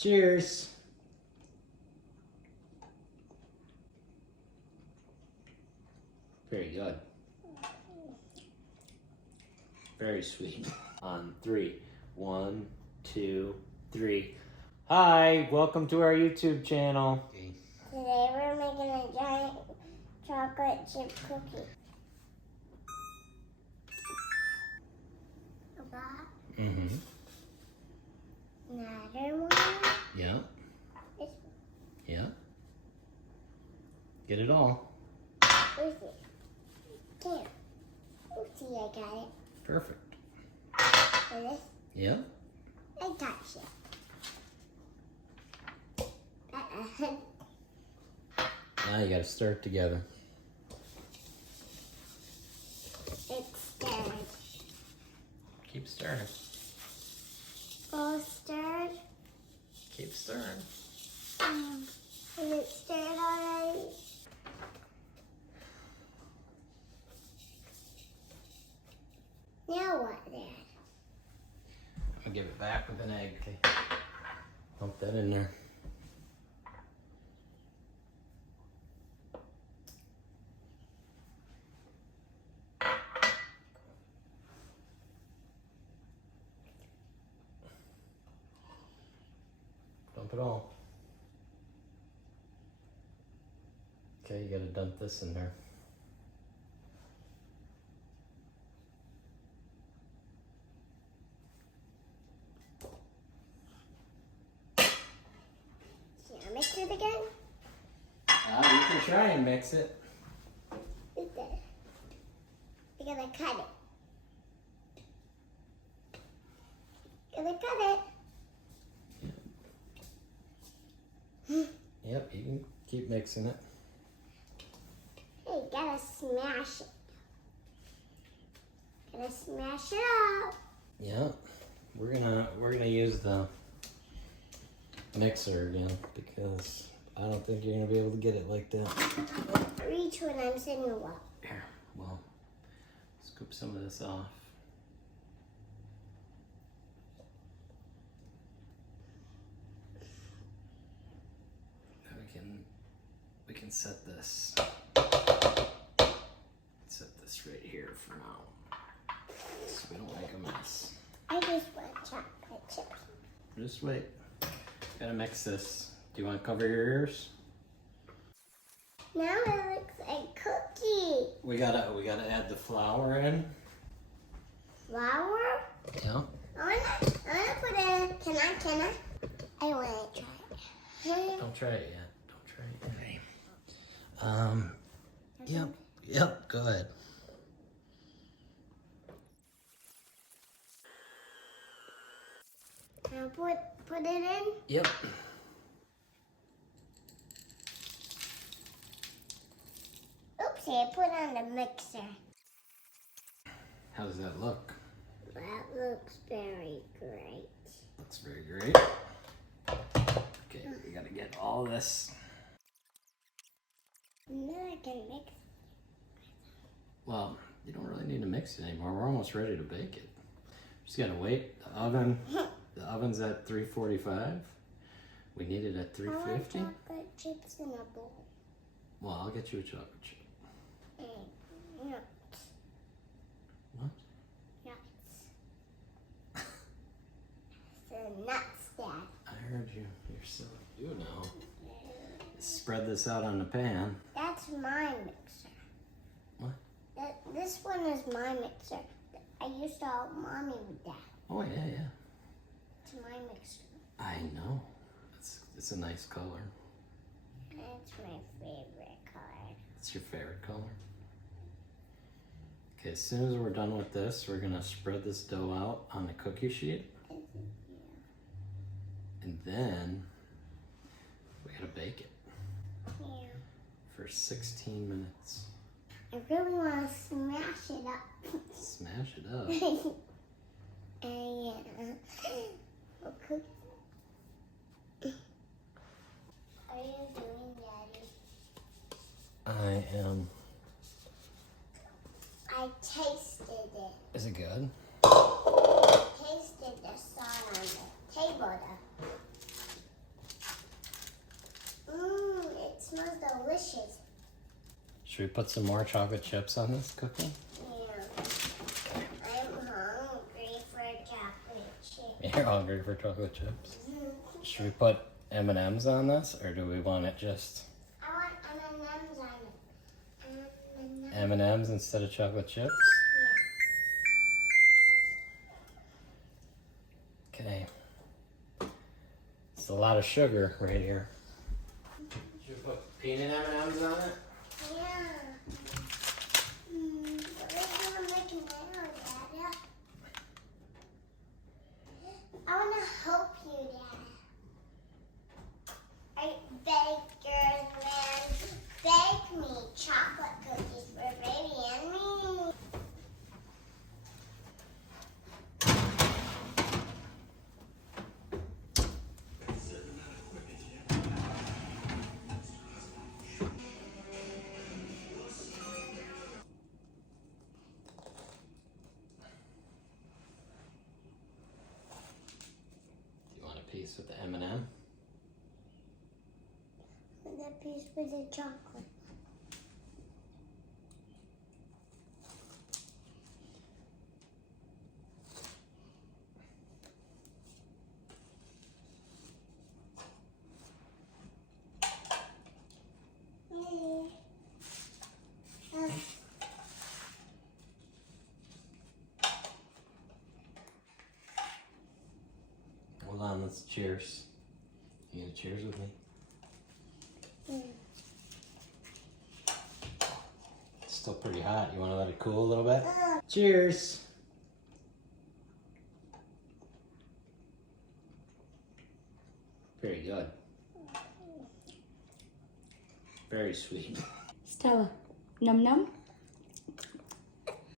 Cheers. Very good. Very sweet. On 3. 1, 2, 3. Hi, welcome to our YouTube channel. Today we're making a giant chocolate chip cookie. Mm-hmm. Another one. Yeah. This Yeah. Get it all. Where's it? Here. Oh, see, I got it. Perfect. And this, Yeah. I touched it. Now you gotta stir it together. It's stirred. Keep stirring. All stirred. Keep stirring. Is it stirred already? Now what, Dad? I'll give it back with an egg. Okay. Dump that in there. Dump it all. Okay, you gotta dump this in there. Can I mix it again? You can try and mix it. Is it? I gotta cut it. Gotta cut it. Yep, you can keep mixing it. Hey, gotta smash it. Gotta smash it up. Yep. We're gonna use the mixer again because I don't think you're gonna be able to get it like that. Reach when I'm sitting up. Here, well, scoop some of this off. Now we can set this. Set this right here for now, so we don't make a mess. I just want chocolate chips. Just wait. Gotta mix this. Do you want to cover your ears? Now it looks like cookie. We gotta add the flour in. Flour? Yeah. I wanna put it. Can I? I wanna try it. Don't try it yet. Don't try it yet. Yep. Go ahead. Can I put it in? Yep. Oopsie, I put on the mixer. How does that look? That looks very great. Looks very great. Okay, we gotta get all this. Now I can mix. Well, you don't really need to mix it anymore. We're almost ready to bake it. Just gotta wait. The oven's at 345. We need it at 350. I want chocolate chips in a bowl. Well, I'll get you a chocolate chip. Nuts. What? Nuts. The nuts, Dad. I heard you. You're so you know. Spread this out on the pan. That's my mixer. What? This one is my mixer. I used to help Mommy with that. Oh yeah. It's my mixer. I know. It's a nice color. It's my favorite color. It's your favorite color. Okay, as soon as we're done with this, we're gonna spread this dough out on the cookie sheet. And then we gotta bake it for 16 minutes. I really want to smash it up. Smash it up. Okay. Are you doing, Daddy? I am. I tasted it. Is it good? I tasted the salt on the table. delicious. Should we put some more chocolate chips on this cookie? Yeah. I'm hungry for chocolate chips. You're hungry for chocolate chips? Should we put M&Ms on this, or do we want it just I want M&Ms on it. M&Ms instead of chocolate chips? Okay. It's a lot of sugar right here. Should we put peanut M&Ms on it? Yeah. What are you gonna make now, Dada? I wanna help you, Dada. Bakers, man, bake me chocolate cookies for baby and me. Do you want a piece with the M&M? And that piece with the chocolate. Hold on, let's cheers. You gonna cheers with me? It's still pretty hot. You wanna let it cool a little bit? Cheers! Very good. Very sweet. Stella, num num.